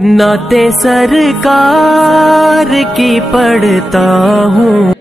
नाते सरकार की पढ़ता हूँ।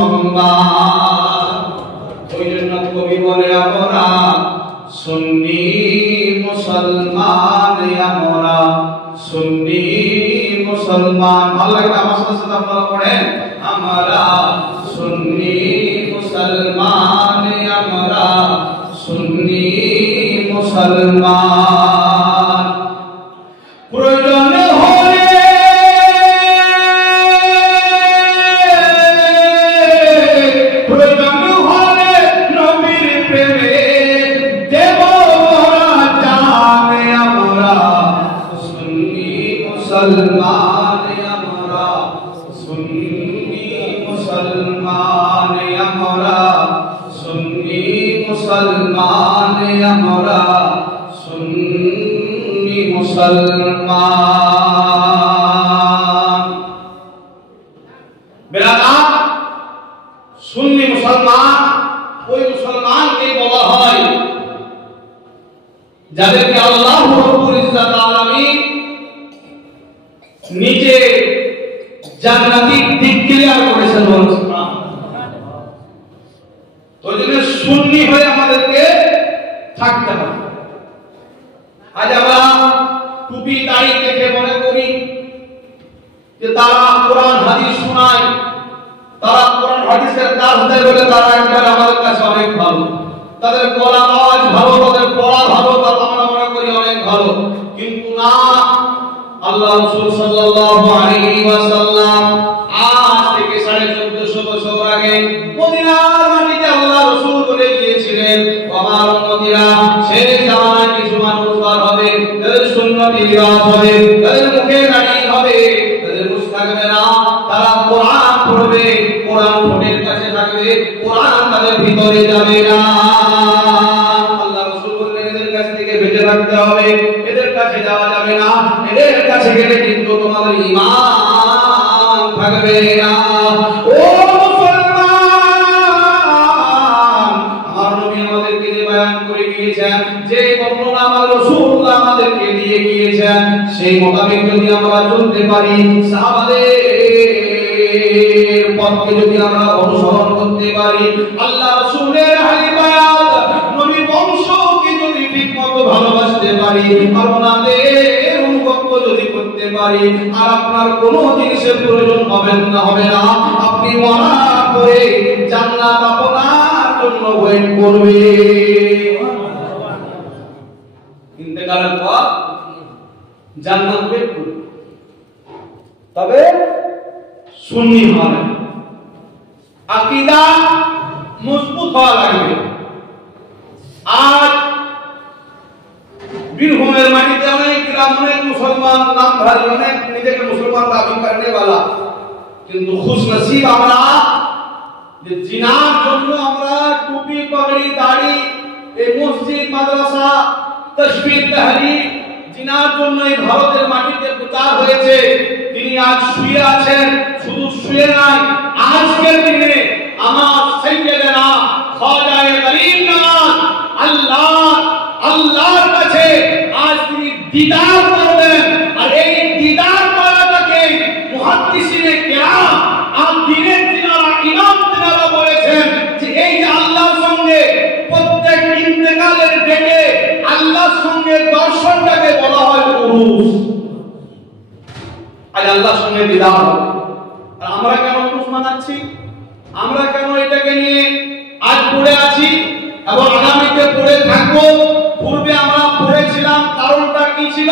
মুসলমান ওই জন্য কবি বলে আমরা সুন্নি মুসলমান, আমরা সুন্নি মুসলমান। ভালো লাগে আমার সাথে আপনারা পড়েন, আমরা সুন্নি মুসলমান, আমরা সুন্নি মুসলমান। প্রয়োজন হলে নবীর প্রেমে দেব জান, আমরা সুন্নি মুসলমান, আমরা সুন্নি মুসলমান, আমরা সুন্নি মুসলমান, আমরা সুন্নি মুসলমান। বেরাদার, সুন্নি মুসলমান ওই মুসলমানকে বলা হয় যাদেরকে আল্লাহ রাব্বুল ইজ্জত আলামিন নিজে জান্নাতি ডিক্লেয়ার করেছেন। ওই জন্য সুন্নি হয়ে আমাদেরকে থাকতে হবে। আজ আমরা টুপি দাড়ি দেখে মনে করি যে তারা কোরআন হাদিস শোনায়, তারা কোরআন হাদিসের কাজ দেয় বলে তারা একবার আমাদের কাছে অনেক ভালো, তাদের গলার আওয়াজ ভালো, তাদের পড়া ভালো, তারা আমরা মনে করি অনেক ভালো। কিন্তু না, আল্লাহ রাসূল সাল্লাল্লাহু আলাইহি ওয়াসাল্লাম আজ থেকে 1450 বছর আগে মদিনার মাটিতে আল্লাহ রাসূল বলে গিয়েছিলেন, আমার উম্মতিরা শেষ জামানায় কিছু মানুষ বার হবে, তাদের সুন্নতি লিবাস হবে, তাদের মুখে দাড়ি হবে, তাদের মুখ থাকবে না, তারা কোরআন পড়বে, কোরআন ঠোঁটের কাছে থাকবে, কোরআন তাদের ভিতরে যাবে না। আল্লাহ রাসূল বললেন এদের কাছ থেকে বেঁচে থাকতে হবে, এদের কাছে যাওয়া যাবে না, এদের কাছে গেলে কিন্তু তোমাদের ঈমান থাকবে না। ও মুসলমান, আমার নবী আমাদেরকে যে বয়ান করে গিয়েছেন, যে বর্ণনা আমার রাসূলুল্লাহ আমাদেরকে দিয়ে গিয়েছেন, সেই মোতাবেক যদি আমরা চলতে পারি, সাহাবাদের পথকে যদি আমরা অনুসরণ করতে পারি, আল্লাহ রাসূলের হাদিবাত নবীর বংশকে যদি ঠিকমতো ভালোবাসতে পারি, আর ওনাদের অনুগত্য যদি করতে পারি, আর আপনার কোনো জিনিসের প্রয়োজন হবে না, আপনি মরার পরে জান্নাত আপনার জন্য ওয়েট করবে। ইন্তেকালের পর জান্নাত ওয়েট করবে, তবে সুন্নি হওয়া লাগবে, আকীদা মজবুত হওয়া লাগবে। আজ বীরভূমের মাটিতে অনেক মুসলমান নামধারী, অনেক নিজেকে মুসলমান দাবি করতে वाला, কিন্তু খুশনসিব আমরা যে জিনার জন্য আমরা টুপি পাগড়ি দাড়ি, এই মসজিদ মাদ্রাসা তাশবির তাহরির জিনার জন্য এই ভারতের মাটিতে প্রচার হয়েছে। তিনি আজ শুয়ে আছেন, শুধু শুয়ে নাই, আজকের দিনে আমার সাইয়েদনা খাজায়ে গরিব নওয়াজ আল্লাহর কাছে আজ তিনি দিদার করবেন। আর এই দিদার করাটাকে মুহাদ্দিসিনে কেরাম আর দ্বীনের তিনারা ইমাম তিনারা বলেছেন যে এই যে আল্লাহর সঙ্গে প্রত্যেক ইন্তেকালের ডেটে আল্লাহর সঙ্গে দর্শনটাকে বলা হয় উরুস। আজ আল্লাহর সঙ্গে দিদার হবে। আর আমরা কেন উরুস মানাচ্ছি? আমরা কেন এটাকে নিয়ে আজ পড়ে আছি এবং আগামীতে পড়ে থাকবো? পূর্বে আমরা পড়েছিলাম, কারণটা কি ছিল?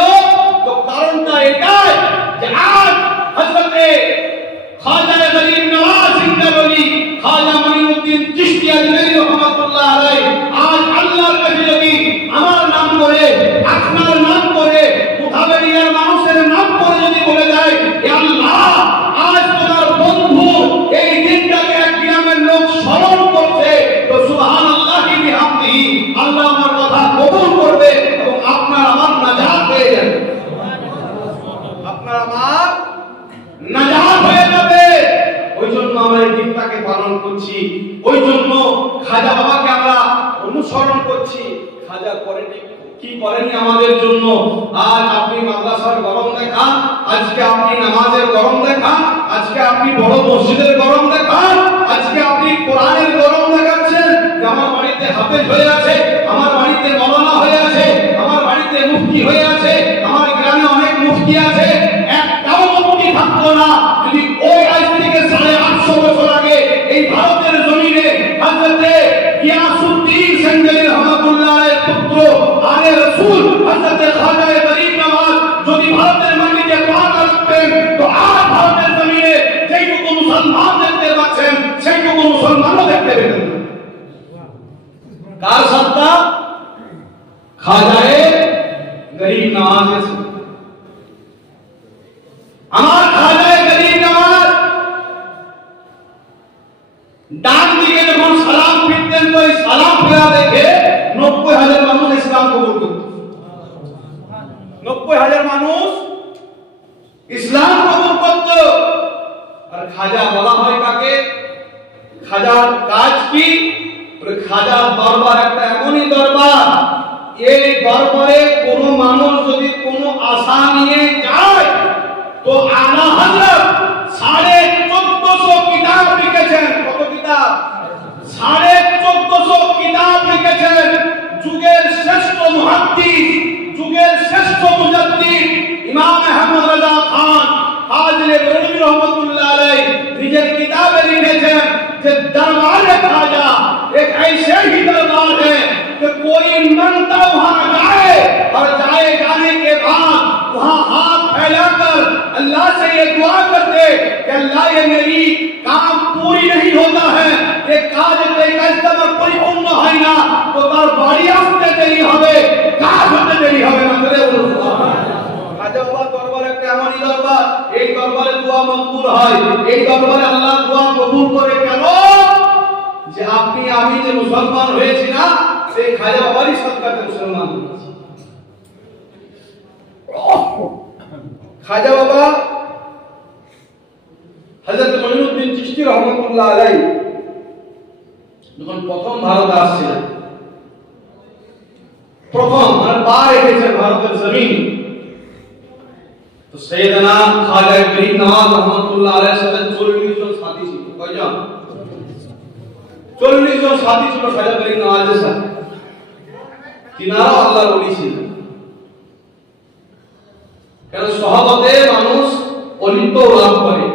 তো কারণটা এটাই যে আজ হযরতে খাজা গরিব নওয়াজ সিন্দাবলি খাজা মঈনুদ্দিন চিশতি আজমিরি রাহমাতুল্লাহ আলাইহি আজ আল্লাহর কাছে যদি আমার নাম করে, আপনার নাম করে, মুতাবেরিয়ার মানুষের নাম করে যদি বলে যায় হে আল্লাহ, আজ তোমার বন্ধু এই দিনটাকে এক গ্রামের লোক স্মরণ করছে, তো সুবহানাল্লাহি বিহামদিহি, আল্লাহ আমার কথা কবুল করবে এবং আপনার আমার নাজাত হয়ে যাবে, আপনার আমার নাজাত হয়ে যাবে। ওই জন্য আমরা এই দিনটাকে পালন করছি, ওই জন্য খাজা বাবাকে আমরা অনুসরণ করছি। খাজা করেনি কি করেনি আমাদের জন্য? আজ আপনি মাদ্রাসার গরম দেখান, আজকে আপনি নামাজের গরম দেখান, আজকে আপনি বড় মসজিদের গরম দেখান, আজকে আপনি কোরআন হাফেজ হয়ে আছে, আমার বাড়িতে মওলানা হয়ে আছে, আমার বাড়িতে মুফতি হয়ে আছে, আমার গ্রামে অনেক মুফতি আছে, একটাও মুফতি থাকতো না যদি ওই আজ থেকে 850 বছর আগে এই ভারতের জমিনে হযরতে গিয়াসউদ্দিন সেনজলি রহমাতুল্লাহের পুত্র আলে রাসূল হযরতে খাজা গরীব নওয়াজ যদি ভারতের মাটিতে পা রাখতেন তো আজ ভারতের জমিনে যেইটুকু মুসলমান দেখতে পাচ্ছেন সেইটুকু মুসলমানও দেখতে পেতেন না। কার সত্তা? খাজা গরীব নওয়াজ। আমার খাজা গরীব নওয়াজ ডান দিকে যখন সালাম ফিরতেন তো এই সালাম ফেরা দেখে 90,000 মানুষ ইসলাম কবুল করত। 90,000 মানুষ ইসলাম কবুল করত। আর খাজা বলা হয় কাকে? খাজার কাজ কি? বলে খাজার দরবার একটা এমনই দরবার, এই দরবারে কোন মানুষ যদি কোনো আশা নিয়ে যায় তো আলা হযরত 1450 কিতাব লিখেছেন। কত কিতাব? 1450 কিতাব লিখেছেন। যুগের শ্রেষ্ঠ মুহাদ্দিস, যুগের শ্রেষ্ঠ মুজাদ্দিদ ইমাম আহমদ রাজা খান ফাজিলে বেরলভী রহমাতুল্লাহ আলাইহি নিজের কিতাবে লিখেছেন যে दरबार खाजा एक ऐसे ही दरबार है कि कोई मनता वहां जाए और जाए जाने के बाद वहां हाथ फैलाकर अल्लाह से ये दुआ करते कि अल्लाह ये मेरी काम पूरी नहीं होता है, ये काज एकदम परिपूर्ण है ना तो तार बाड़ी আসতে দেরি হবে, কাজ হতে দেরি হবে না। বলে খাজা বাবা দরবার একটা এমনই দরবার, এই দরবারে দোয়া মকবুল হয়, এই দরবারে আল্লাহ দোয়া কবুল করে। কেন? যে আপনি আমি যে মুসলমান হয়েছি না সেই খাজা বাবারই সদকাতে মুসলমান হয়েছি। খাজা বাবা হযরত মঈনুদ্দিন চিশতি রহমাতুল্লাহ আলাইহি যখন প্রথম ভারতে আসছিলেন, প্রথম মানে পা রেখেছেন ভারতের জমিন, তো সৈয়দনা খাজা গরীব নওয়াজ রহমাতুল্লাহ আলাইহির সাথে 40 জন সাথী ছিল। কয়জন? 40 জন সাথী ছিল খাজা গরীব নওয়াজের সাথে। তিনারা আল্লাহর ওলি ছিলেন। কেন? সহবতে মানুষ অলিত্ব লাভ করে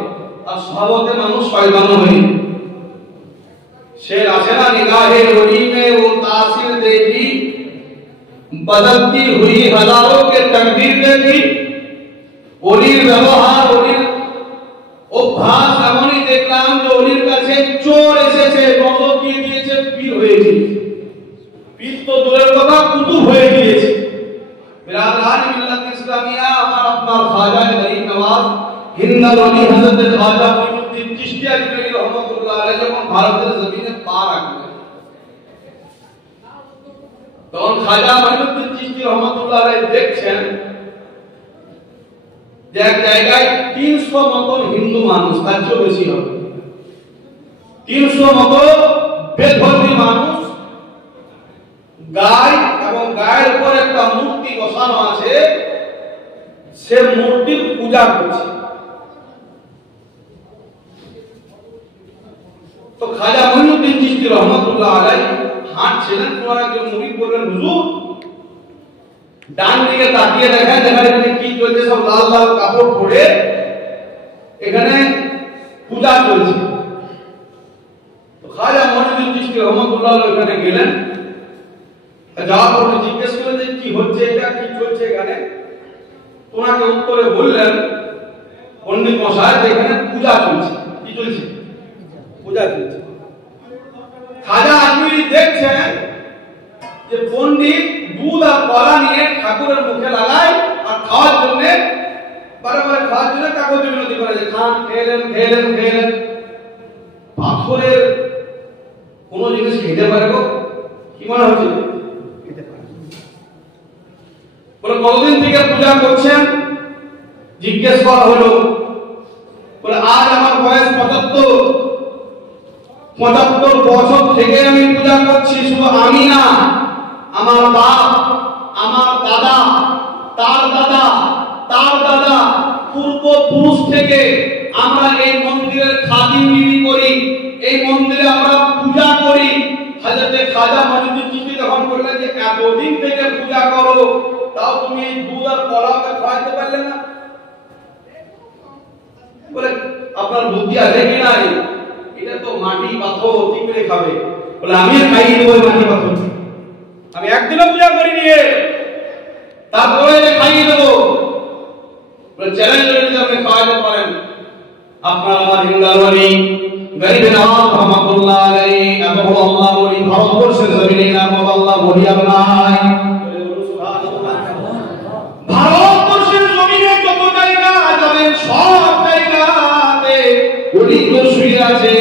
আর সহবতে মানুষ শয়তানও হয়। शेर আছে না, निगाहे ओली में वो तासीर देखी बदलती हुई हजारों के तकदीर देखी। ওলির ব্যবহার, ওলির অভ্যাস এমনই দেখলাম যে ওলির কাছে চোর এসেছে, নজর দিয়ে দিয়েছে, পীর হয়ে গিয়েছে। পীর তো দূরের কথা, কুতুব হয়ে গিয়েছে। বিরাদরান মিল্লাত ইসলামিয়া আমার আপনার খাজা গরীব নওয়াজ হিন্দার ওলি হযরত খাজা মঈনুদ্দিন চিশতি আজমিরি রহমাতুল্লাহ আলাইহি যখন ভারতের জমিনে পা রাখলেন তখন খাজা মঈনুদ্দিন চিশতি রহমাতুল্লাহ আলাইহি দেখছেন যে এক জায়গায় 300 মতন হিন্দু মানুষ, তার চেয়েও বেশি হবে, 300 মতো বেদভর্তি মানুষ গায় এবং গায়ের উপর একটা মূর্তি বসানো আছে, সে মূর্তির পূজা করছে। তো খাজা মঈনুদ্দিন চিশতি রহমাতুল্লাহ আলাইহি হাঁটছিলেন, ওনারা একজন মুরিদ বললেন হুজুর ডান দিকে তাকিয়ে দেখেন এখানে কি চলছে, সব লাল লাল কাপড় পরে এখানে পূজা চলছে। তো খাজা মঈনুদ্দিন চিশতি রহমাতুল্লাহ আলাইহি এখানে গেলেন, যাওয়ার পর জিজ্ঞেস করলেন যে কি হচ্ছে, এটা কি চলছে এখানে। ওনাকে উত্তরে বললেন পণ্ডিত মশাই এখানে পূজা চলছে। কি চলছে? পূজা চলছে। খাজা আজমিরি দেখছেন যে পণ্ডিত দুধ আর কলা নিয়ে ঠাকুরের মুখে লাগায় আর খাওয়ার জন্য বারবার খাওয়ার জন্য কাগজে বিনতি করে যে খান খেলেন খেলেন খেলেন। পাথরের কোন জিনিস খেতে পারে গো? কি মনে হচ্ছে? বলে কতদিন থেকে পূজা করছেন? জিজ্ঞেস করা হলো। বলে আজ আমার বয়স 75 বছর থেকে আমি পূজা করছি। শুধু আমি না, আমার বাপ, আমার দাদা, তার দাদা, তার দাদা, পূর্বপুরুষ থেকে আমরা এই মন্দিরের খাদিমগিরি করি, এই মন্দিরে আমরা পূজা করি। হযরত খাজা মঈনুদ্দিন এটা দেখি নাই, এটা তো মাটি পাথর কি করে খাবে? বলে আমি খাইয়ে দেবো মাটি পাথর, আমি একদিনও পূজা করিনি, তারপরে খাইয়ে দেবো। বলে চ্যালেঞ্জ যদি আপনি খাওয়াতে পারেন, আপনার আমার হিন্দালওয়ানি গরিব নওয়াজ রহমাতুল্লাহ আলাইহি এবং আল্লাহ বলি ভারতবর্ষের জমিনে নাম আল্লাহ বলি আপনার ভারতবর্ষের জমিনে যত জায়গা যাবেন সব জায়গাতে ওলি তো শুয়ে আছে,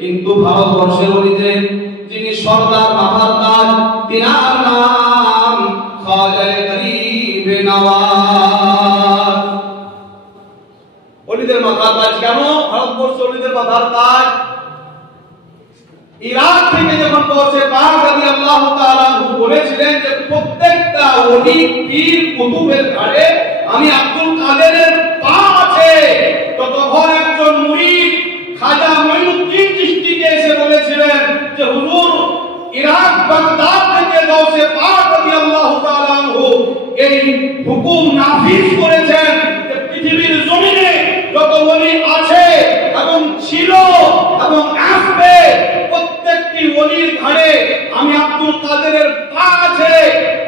কিন্তু ভারতবর্ষের ওলিদের যিনি সর্দার মাথার তাজ, তিনার নাম খাজা গরিব নওয়াজ। ওলিদের মাথার তাজ কেন ভারতবর্ষ ওলিদের মাথার তাজ? ইরাক থেকে যখন পৌঁছে পাক রাদিয়াল্লাহু তাআলা বলেছিলেন যে প্রত্যেকটা ওলি পীর কুতুবের ঘাড়ে আমি আব্দুল কাদেরের পা আছে, তখন একজন মুরিদ খাজা মঈনুদ্দিন চিশতিকে এসে বলেছিলেন যে হুজুর ইরাক বাগদাদ থেকে গাউসে পাক রাদিয়াল্লাহু তাআলা এই হুকুম নাফিজ করেছেন যে পৃথিবীর জমিনে যত ওলি আছে এবং ছিল এবং আসবে প্রত্যেকটি ওলির ঘাড়ে আমি আব্দুল কাদেরের পা আছে।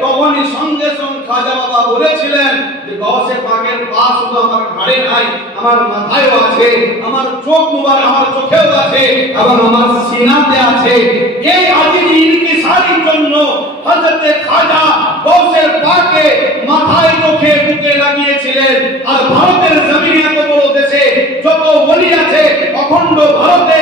তখনই সঙ্গে সঙ্গে খাজা বাবা বলেছিলেন যে গাউসে পাকের পা শুধু আমার ঘাড়ে নাই, আমার মাথায়ও আছে, আমার চোখ মুবারক আমার চোখেও আছে এবং আমার সিনাতে আছে। এই আজিজি ইনকিসারির জন্য হযরতে খাজা গাউসে পাকে মাথায় চোখে বুকে লাগিয়েছিলেন। আর ভারতের জমিনে এত বড় দেশে যত ওলি আছে অখণ্ড ভারতে,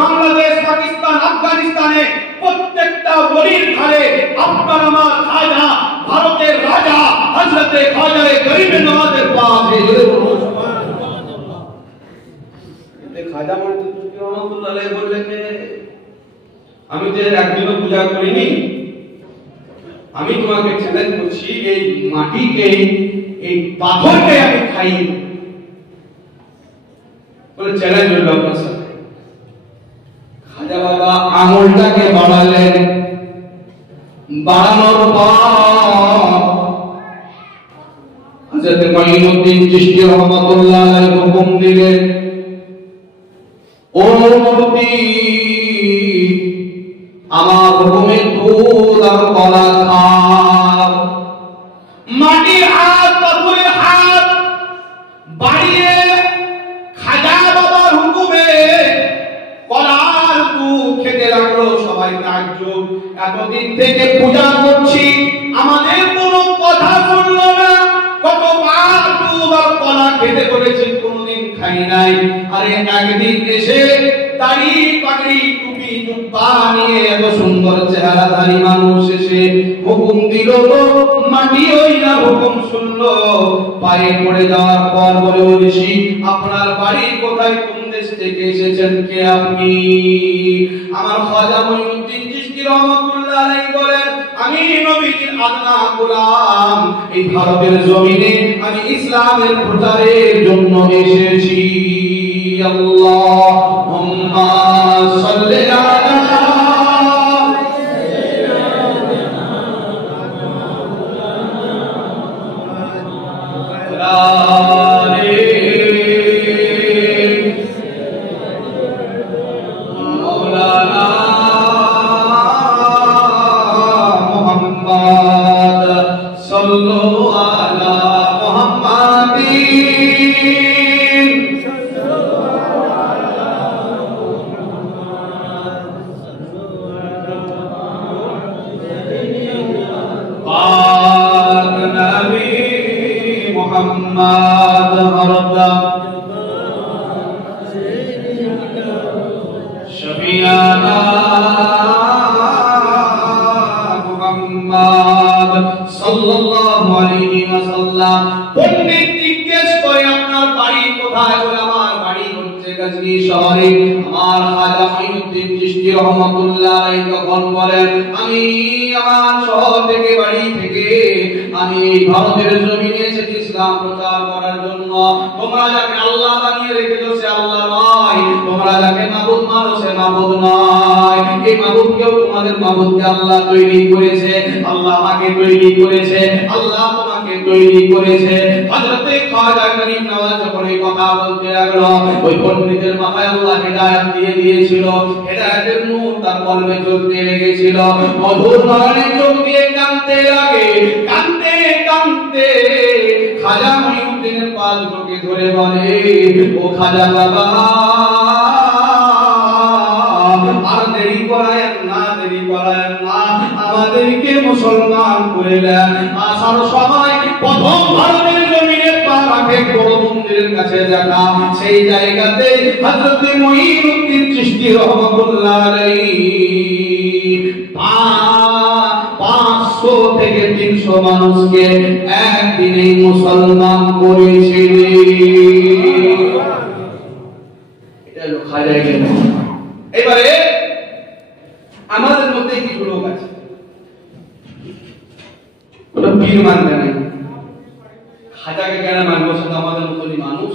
বাংলাদেশ, পাকিস্তান, আফগানিস্তানে প্রত্যেকটা ওলির ঘাড়ে আপনার আমার খাজা ভারতের রাজা হযরতে খাজা গরিব নওয়াজের পা আছে। খাজা মঈনুদ্দিন রহমাতুল্লাহ আলাইহি বললেন আমি যে একদিনও পূজা করিনি, আমি তোমাকে চ্যালেঞ্জ করছি এই মাটিকে এই পাথরকে আমি খাই। বলে চ্যালেঞ্জ হইল আপনার সাথে। খাজা বাবা আঙুলটাকে বাড়ালেন, বাড়ানোর পর হযরত মঈনুদ্দিন চিশতি রহমাতুল্লাহ আলাইহি হুকুম দিলেন, ও মূর্তি আমার হুকুমে দুধ আর কলা খাও। মাটির হাত পাথরের হাত বাড়িয়ে খাজা বাবার হুকুমে কলার দুধ খেতে লাগলো। সবাই তাজ্জুব, এতদিন থেকে পূজা করছি আমাদের কোনো কথা শুনলো না, কতবার দুধ আর কলা খেতে বলেছি কোনোদিন খাই নাই। আরে একদিন এসে দাড়ি পাগড়ি টুপি জুব্বা নিয়ে এত সুন্দর চেহারাধারী মানুষ এসে হুকুম দিল, তো মাটি ওই না হুকুম শুনলো। পায়ে পড়ে যাওয়ার পর বলে ওলিশি আপনার বাড়ি কোথায়, কোন দেশ থেকে এসেছেন, কে আপনি? আমার খাজা মঈনুদ্দিন চিশতি রহমাতুল্লাহ আলাইহি বলেন আমি নবীজির আদনা গোলাম, এই ভারতের জমিনে আমি ইসলামের প্রচারের জন্য এসেছি। আল্লাহুম্মা সাল্লি আলা ভারতের জমিনে এসেছি ইসলাম প্রচার করার জন্য। তোমরা যাকে আল্লাহ বানিয়ে রেখেছো সে আল্লাহ নয়, তোমরা যাকে মাবুদ মানো সে মাবুদ নয়। এই মাবুদকেও তোমাদের মাবুদকে আল্লাহ তৈরি করেছে, আল্লাহ আমাকে তৈরি করেছে, আল্লাহ তোমাকে তৈরি করেছে। হযরতে খাজা গরিব নওয়াজ যখন এই কথা কথা বলতে লাগলো। ওই পণ্ডিতের মাথায় আল্লাহ হিদায়াত দিয়ে দিয়েছিল, হিদায়াতের নূর তার কলবে জ্বলতে লেগেছিল। মধুর নয়নে চোখ দিয়ে কাঁদতে লাগে। কাঁদতে কাঁদতে খাজা মঈনুদ্দিনের পাশ ঢুকে ধরে বলে, ও খাজা বাবা, আর দেরি করায়েন না, দেরি করায়েন না, আমাদেরকে মুসলমান করে দেন। আসার সময় প্রথম ভারতের জমিনে পা রাখে বড় মন্দিরের কাছে দেখা, সেই জায়গাতে হযরত মঈনুদ্দিন চিশতি রাহমাতুল্লাহ আলাইহি 500 থেকে 300 মানুষকে একদিনে মুসলমান করেছিলেন। এটা হলো খাজা গেল। এবারে আমাদের মধ্যে কিছু লোক আছে ওটা পীর মানবে না। খাজাকে কেন মানবো? শুধু আমাদের মতনই মানুষ।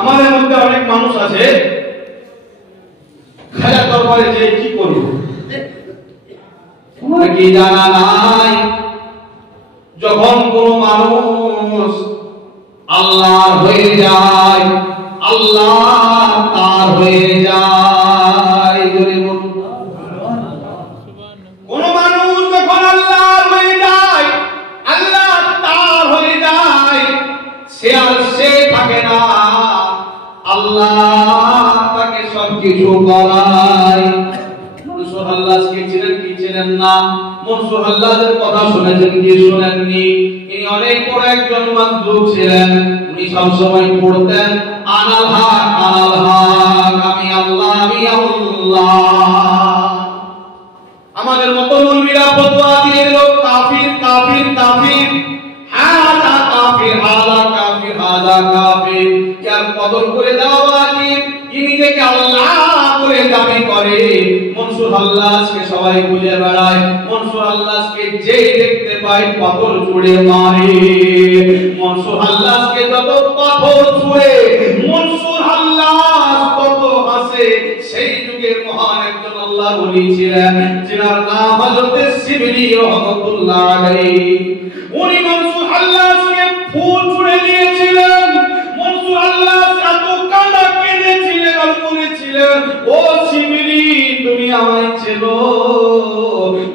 আমাদের মধ্যে অনেক মানুষ আছে খাজা দরবারে যে কি করবো তোমার কি জানা নাই? যখন কোন মানুষ আল্লাহ হয়ে যায়, আল্লাহ তার হয়ে যায়, কোন মানুষ যখন আল্লাহ হয়ে যায়, আল্লাহ তার হয়ে যায়, সে আর সে থাকে না, আল্লাহ তাকে সবকিছু করায়। মনসুর হাল্লাজকে চিনেন কি চিনেন না? মনসুর হাল্লাজের কথা শুনেছেন কি শুনেননি? ইনি অনেক বড় একজন মাজলুম ছিলেন। উনি সবসময় পড়তেন আনাল হক, আনাল হক, আমি আল্লাহ, আমি আল্লাহ। আমাদের মত মুলবিরা ফতোয়া দিয়ে দিল কাফির, কাফির, কাফির, হাদা কাফির, হাদা কাফির, হাদা কাফির। যার কদর করে দেওয়া উচিত, ইনি থেকে আল্লাহ বলে দাবি করে। মনসুর হাল্লাজকে সবাই খুঁজে বেড়ায়। মনসুর হাল্লাজকে যে দেখতে পায় পাথর ছুঁড়ে মারে। মনসুর হাল্লাজকে যত পাথর ছুঁড়ে মনসুর হাল্লাজ কত হাসে। সেই যুগের মহান একজন আল্লাহর ওলি ছিলেন, যার নাম হযরত শিবলি রাহমাতুল্লাহ আলাইহি। উনি মনসুর হাল্লাজকে ফুল ছুঁড়ে দিয়েছিলেন। মনসুর হাল্লাজ এত কাঁদা কেঁদেছিলেন আর বলেছিলেন, ও শিবলি, তুমি আমায় ছেড়ো।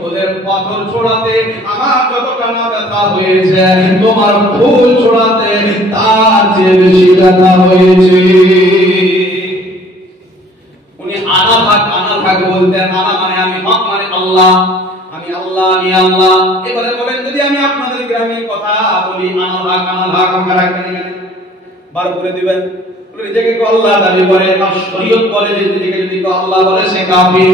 ওদের পাথর ছোড়াতে আমার যতটা না ব্যথা হয়েছে, তোমার ফুল ছোড়াতে তার চেয়ে বেশি ব্যথা হয়েছে। উনি আনা থাক বলতেন। আনা মানে আমি, হক মানে আল্লাহ, আমি আল্লাহ, আমি আল্লাহ। এবারে বলেন, যদি আমি আপনাদের গ্রামের কথা বলি, আনা থাক আমরা রাখবেন এখানে বার করে দিবেন। নিজেকে আল্লাহ দাবি করে, আর শরীয়ত বলে যে নিজেকে যদি আল্লাহ বলে সে কাফির।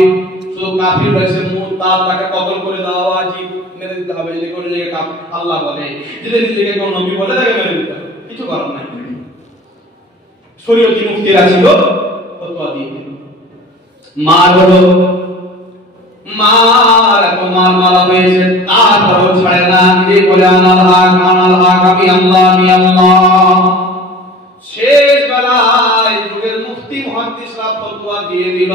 শুধু কাফির রয়েছে মুরতাদ, তাকে কতল করে দেওয়া ওয়াজিব, মেরে দিতে হবে। যে কোনো নিজেকে আল্লাহ বলে, যদি নিজেকে কোন নবী বলে তাকে মেরে দিতে হবে, কিছু করার নাই। শরীয়তি মুফতিরা ছিল, ফতোয়া দিয়ে দিল। মার হলো, মার এত মারা হয়েছে, তারপরও ছাড়ে না। নিজে বলে আনাল হক, আনাল হক, আমি আল্লাহ, আমি আল্লাহ। শেষ বেলায় যুগের মুফতি মুহাদ্দিসরা ফতোয়া দিয়ে দিল,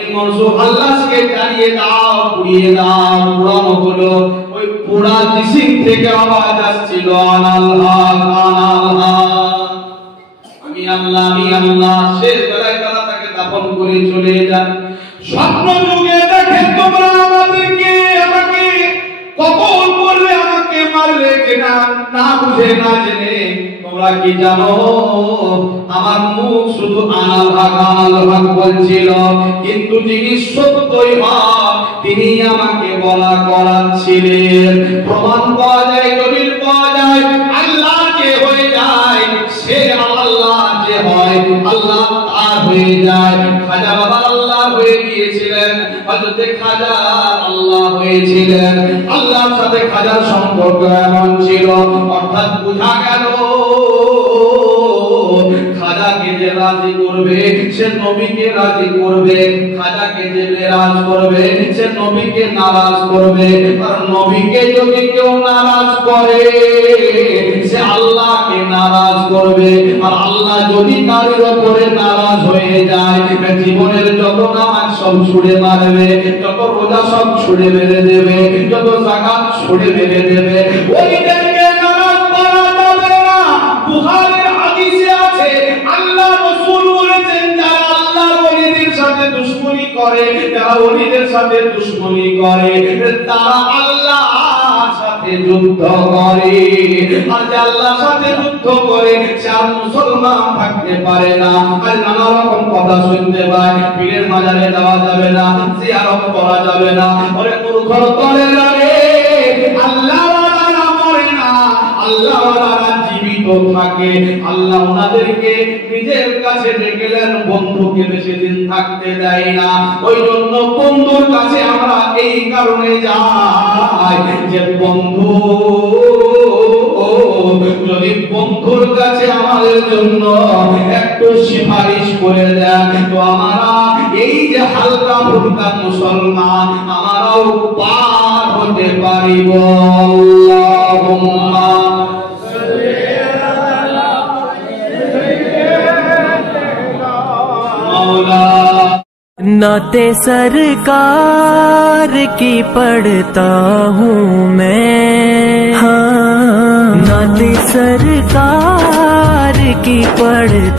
এই মনসুর হাল্লাজকে জ্বালিয়ে দাও, পুড়িয়ে দাও। পুরানো হলো, ওই পুরা জিসিম থেকে আওয়াজ আসছিল আনাল হক, আনাল হক, আমি আল্লাহ, আমি আল্লাহ। শেষ বেলায় তারা তাকে দাফন করে চলে যান। স্বপ্ন যুগে দেখেন তোমরা আমাদেরকে, আমাকে কবর করলে, আমাকে মারলে কিনা না বুঝে না জেনে। তোমরা কি জানো, আমার মুখ শুধু আনাল হক, আনাল হক বলছিল, কিন্তু যিনি সত্যই হক তিনি আমাকে বলা করাচ্ছিলেন। প্রমাণ পাওয়া যায়, দলিল পাওয়া যায়, আল্লাহ যে হয়ে যায় সে আল্লাহ যে হয়, আল্লাহ তার হয়ে যায়। খাজা বাবা আল্লাহ হয়ে গিয়েছিলেন, হযরত খাজা আল্লাহ হয়েছিলেন। আল্লাহর সাথে খাজার সম্পর্ক এমন ছিল, অর্থাৎ বোঝা গেল খাজাকে যে রাজি করবে সে নবীকে রাজি করবে, খাজাকে যে নারাজ করবে সে নবীকে নারাজ করবে। আর নবীকে যদি কেউ নারাজ করে সে আল্লাহকে নারাজ করবে। আর আল্লাহ যদি তার উপরে নারাজ হয়ে যায়, জীবনের যত নামাজ সব ছুড়ে মারবে, যত রোজা সব ছুড়ে মেরে দেবে, যত যাকাত ছুড়ে মেরে দেবে। ওইটাকে নারাজ করা যাবে না। বুখারীর দুশমনি করে, যারা ওলিদের সাথে দুশমনি করে, তারা আল্লাহর সাথে যুদ্ধ করে। আর যে আল্লাহর সাথে যুদ্ধ করে সে আর মুসলমান থাকতে পারে না। আর নানা রকম কথা শুনতে পায়, পীরের মাজারে যাওয়া যাবে না, জিয়ারত করা যাবে না। ওরে মূর্খর তলে লাগে, আল্লাহওয়ালারা মরে না, আল্লাহওয়ালারা জীবিত থাকে। আল্লাহ ওনাদেরকে নিজের কাছে ডেকেলেন, বন্ধুকে বেশি দিন থাকতে দেয় না। ওই জন্য বন্ধুর কাছে আমরা এই কারণে যাই যে বন্ধু যদি বন্ধুর কাছে আমাদের জন্য একটু সুপারিশ করে দেন তো আমরা এই যে হালকা ফুলকা মুসলমান আমরাও পার হতে পারিব। আল্লাহুম্মা नाते सरकार की पढ़ता हूँ मैं, हाँ नाते सरकार की पढ़ता